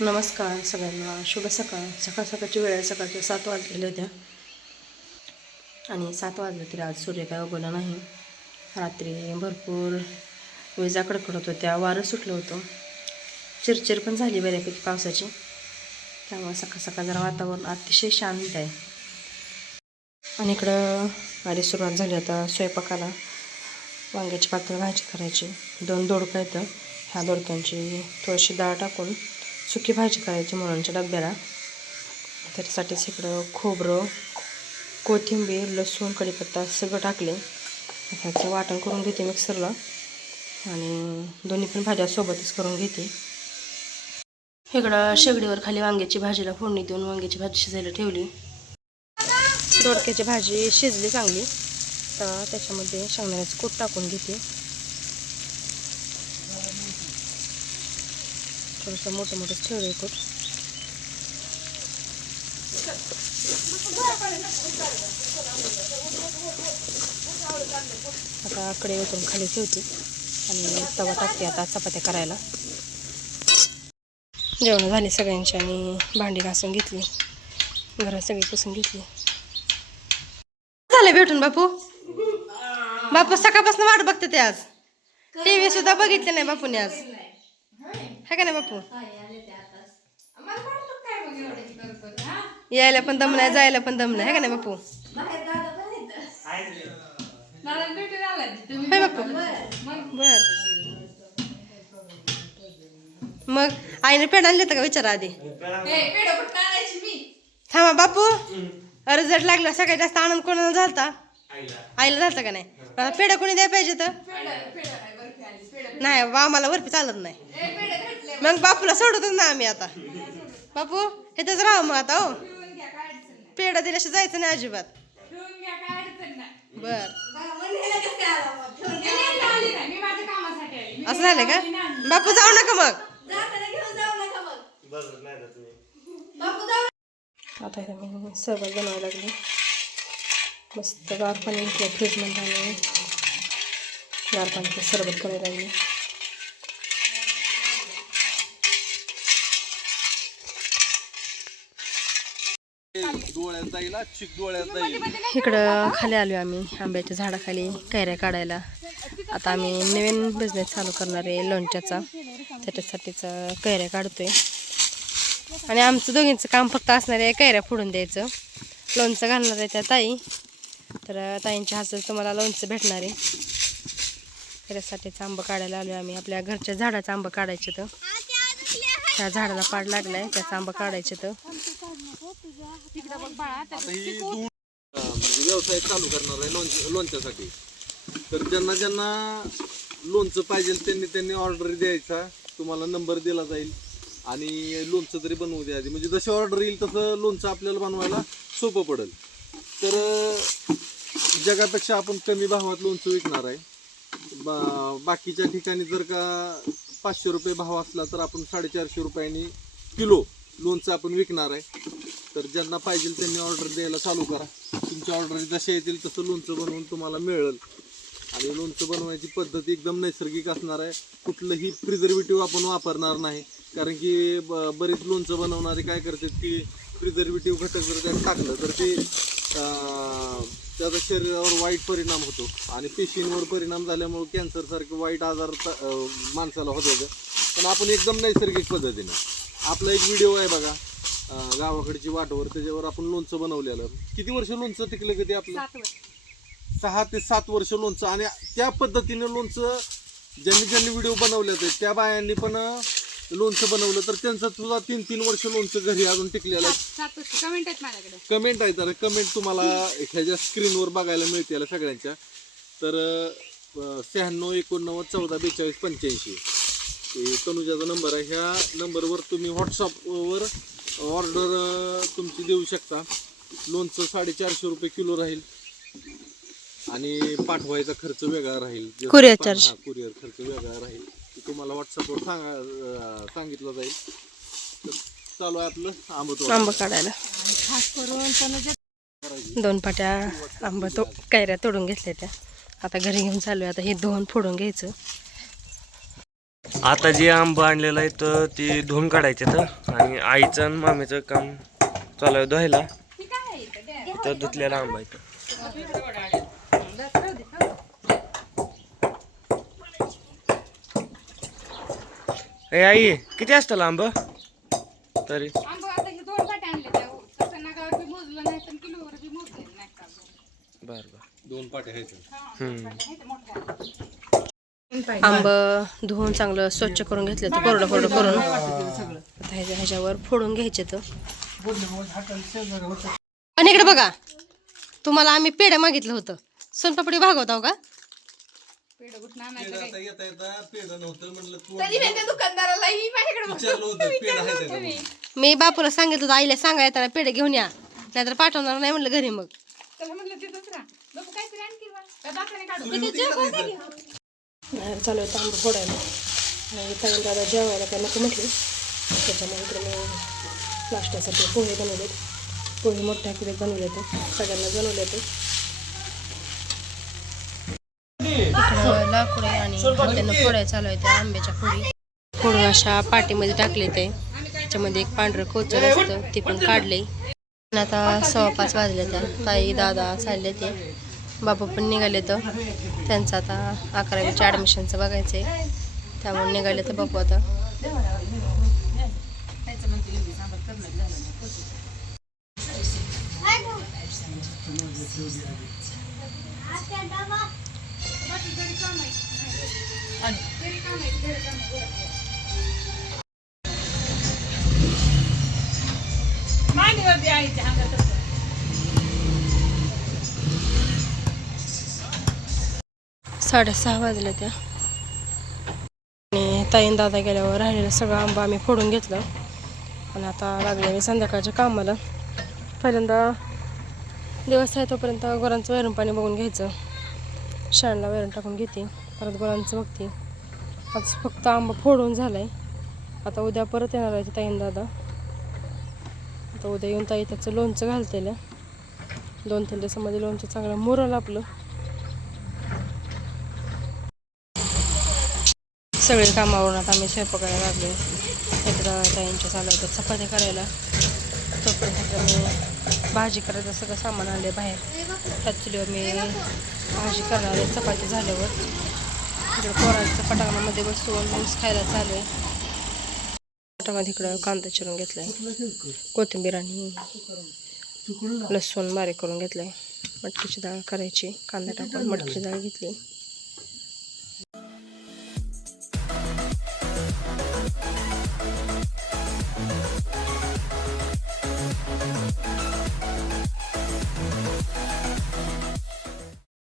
नमस्कार सगळ्यांना, शुभ सकाळ. सकाळची वेळ आहे. सकाळच्या 7 वाजलेल्या होत्या आणि 7 वाजले तरी आज सूर्य काय उगवला नाही. रात्री भरपूर विजा कडकडत होत्या, वारं सुटलं होतं, चिरचिर पण झाली बऱ्यापैकी पावसाची. त्यामुळे सकाळ जरा वातावरण अतिशय शांत आहे. आणि इकडं माझी सुरुवात झाली आता स्वयंपाकाला. वांग्याची पातळ भाजी करायची, 2 दोडकं येतं, ह्या दोडक्यांची थोडीशी डाळ टाकून सुकी भाजी करायची मुलांच्या डब्याला. त्याच्यासाठीच इकडं खोबरं, कोथिंबीर, लसूण, कढीपत्ता सगळं टाकले. त्याचं वाटण करून घेते मिक्सरला आणि दोन्ही पण भाज्या सोबतच करून घेते. इकडं शेगडीवर खाली वांग्याची भाजीला फोडणी देऊन वांग्याची भाजी शिजायला ठेवली. दोडक्याची भाजी शिजली चांगली, तर त्याच्यामध्ये शेंगदाण्याचं कूट टाकून घेते. थोडंसं मोठं ठेवलं कूट. आता कडे ओतून खाली ठेवते आणि तवा टाकते आता चपात्या करायला. जेवण झाली सगळ्यांची आणि भांडी घासून घेतली, घरात सगळी पुसून घेतली. झालं भेटून बापू. बापू सकाळपासून वाट बघते ते. आज टीव्ही सुद्धा बघितले नाही बापूने आज, है का नाही बापू? यायला पण दम नाही, जायला पण दम नाही, है का नाही बापू? बापू बर. मग आईने पेढ आणले का विचारा आधी. थांबा बापू, रिझल्ट लागला. सगळ्यात जास्त आनंद कोणाला झालता? आईला झालता का नाही? आता पेढा कोणी द्यायला पाहिजे तर नाही. आम्हाला वरती चालत नाही. मग बापूला सोडतच ना आम्ही आता. बापू हेच राहा मग आता. हो, पेढा दिल्याशी जायचं नाही अजिबात. बर, असं झालं का? बापू जाऊ नका मग. आता मी सरबत बनवायला लागली. मस्त गार पाणी घेतलं फ्रीजमध्ये आणि गार पाण्याचं सरबत करायला लागली. इकडं खाली आलो आम्ही आंब्याच्या झाडाखाली कैऱ्या काढायला. आता आम्ही नवीन बिझनेस चालू करणार आहे लोणच्याचा, त्याच्यासाठीच कैऱ्या काढतोय. आणि आमचं दोघींचं काम फक्त असणार आहे कैऱ्या फोडून द्यायचं. लोणचं घालणार आहे त्या ताई, तर ताईंच्या हातात तुम्हाला लोणचं भेटणार आहे. त्याच्यासाठीच आंबं काढायला आलो आम्ही. आपल्या घरच्या झाडाचं आंबं काढायचे, तर त्या झाडाला पाड लागलाय, त्याचं आंबं काढायचे. तर व्यवसाय चालू करणार आहे लोणच्यासाठी. तर ज्यांना ज्यांना लोणचं पाहिजे त्यांनी ऑर्डर द्यायचा. तुम्हाला नंबर दिला जाईल आणि लोणचं तरी बनवू द्या. म्हणजे जशी ऑर्डर येईल तसं लोणचं आपल्याला बनवायला सोपं पडेल. तर जगापेक्षा आपण कमी भावात लोणचं विकणार आहे. बाकीच्या ठिकाणी जर का 500 रुपये भाव असला तर आपण 450 रुपयांनी किलो लोणचं आपण विकणार आहे. तर ज्यांना पाहिजे त्यांनी ऑर्डर द्यायला चालू करा. तुमच्या ऑर्डर जशा येतील तसं लोणचं बनवून तुम्हाला मिळेल. आणि लोणचं बनवायची पद्धत एकदम नैसर्गिक असणार आहे. कुठलंही प्रिझर्वेटिव्ह आपण वापरणार नाही. कारण की बरेच लोणचं बनवणारे काय करतात की प्रिझर्वेटिव्ह घटक जर त्यात टाकलं तर ते त्याचा शरीरावर वाईट परिणाम होतो आणि पेशींवर परिणाम झाल्यामुळे कॅन्सरसारखे वाईट आजार माणसाला होतात. पण आपण एकदम नैसर्गिक पद्धतीने, आपला एक व्हिडिओ आहे बघा गावाकडची वाटवर, त्याच्यावर आपण लोणचं बनवलेलं. किती वर्ष लोणचं टिकलं कधी आपलं? 6 ते 7 वर्ष लोणचं. आणि त्या पद्धतीने लोणचं ज्यांनी व्हिडिओ बनवले होते त्या बायांनी पण लोणचं बनवलं, तर त्यांचं सुद्धा 3-3 वर्ष लोणचं घरी अजून टिकलेलं आहे. कमेंट आहे, तर कमेंट तुम्हाला ह्याच्या स्क्रीनवर बघायला मिळतील सगळ्यांच्या. तर 96 89 14 42 85 तनुजाचा नंबर आहे. ह्या नंबरवर तुम्ही व्हॉट्सअपवर ऑर्डर तुमची देऊ शकता. लोणचं 450 रुपये किलो राहील आणि पाठवायचा खर्च वेगळा राहील. कुरिअर चार्ज, कुरिअर खर्च वेगळा राहील. तुम्हाला व्हॉट्सअपवर सांगितलं जाईल. तर चालू आहे आपलं आंबं काढायला. खास करून 2 पाट्या आंबा कैऱ्या तोडून घेतल्या त्या. आता घरी घेऊन चालू आहे. आता हे 2 फोडून घ्यायचं. आता जे आंबा आणलेला आहे तर ते धुवून काढायचे तर आणि आईचं आणि मामीचं काम चालू आहे धुवायला. तर धुतलेला आंबा आहे. ए आई किती असतं आंबा तरी? बर बर. 2 पाट्या आहेत. आंब धुवून चांगलं स्वच्छ करून घेतलं तर कोरडं कोरडं करून आता ह्याच्यावर फोडून घ्यायचे तर. आणि इकडे बघा, तुम्हाला आम्ही पेढं मागितलं होतं, सोनपापडी भागवताव का? आता येता येता पेढं नव्हतं म्हणलं तू विचारलं होतं पेढं आहे का? मी बापूला सांगितलं होतं आईला सांगा येताना पेढं घेऊन या, नाहीतर पाठवणार नाही म्हणलं घरी. मग चालू होतं आंबा फोडायला आणि ताई दादा जेवायला काय नको म्हटले, त्याच्यामुळे इकडे मी नाश्त्यासाठी पोहे बनवलेत. पोहे मोठ्या किती बनवले तर सगळ्यांना बनवले ते. इकडं लाकूड आहे आणि हातानं फोडायला चालू आहे त्या आंब्याच्या फोडी. फोडून अशा पाटीमध्ये टाकले ते. त्याच्यामध्ये एक पांढरं कोचर असतं ते पण काढले. आता 5:15 वाजले त्या. ताई दादा चालले ते, बाबा पण निघाले तर त्यांचं आता 11वीच्या ॲडमिशनचं बघायचं आहे, त्यामुळे निघाले तर बापू आता. साडे 6 वाजले त्या आणि ताईन दादा गेल्यावर राहिलेलं सगळं आंबा आम्ही फोडून घेतलं. आणि आता लागले मी संध्याकाळच्या कामाला. पहिल्यांदा दिवस आहे तोपर्यंत गुरांचं वैरण पाणी बघून घ्यायचं, शेणाला वैरण टाकून घेते, परत गुरांचं बघते. आज फक्त आंबा फोडून झाला आहे. आता उद्या परत येणार आहे ताईन दादा. आता उद्या येऊन ताई त्याचं लोणचं घालतेलं. 2-3 दिवसामध्ये लोणचं चांगलं मुरलं आपलं. सगळे कामावरून आता आम्ही स्वयंपाकाला लागलो. इकडं ताईंच्या चालू आहे चपात्या करायला. तोपर्यंत मी भाजी करायचं सगळं सामान आणले बाहेर. त्याच चुलीवर मी भाजी करणार आहे. चपाती झाल्यावर इकडं पोरांचं पटांगणामध्ये बसून ऊस खायला चालू आहे. पटांगणात इकडं कांदा चिरून घेतला आहे, कोथिंबीर आणि लसूण बारीक करून घेतलं आहे. मटकीची डाळ करायची, कांदा टाकून मटकीची डाळ घेतली.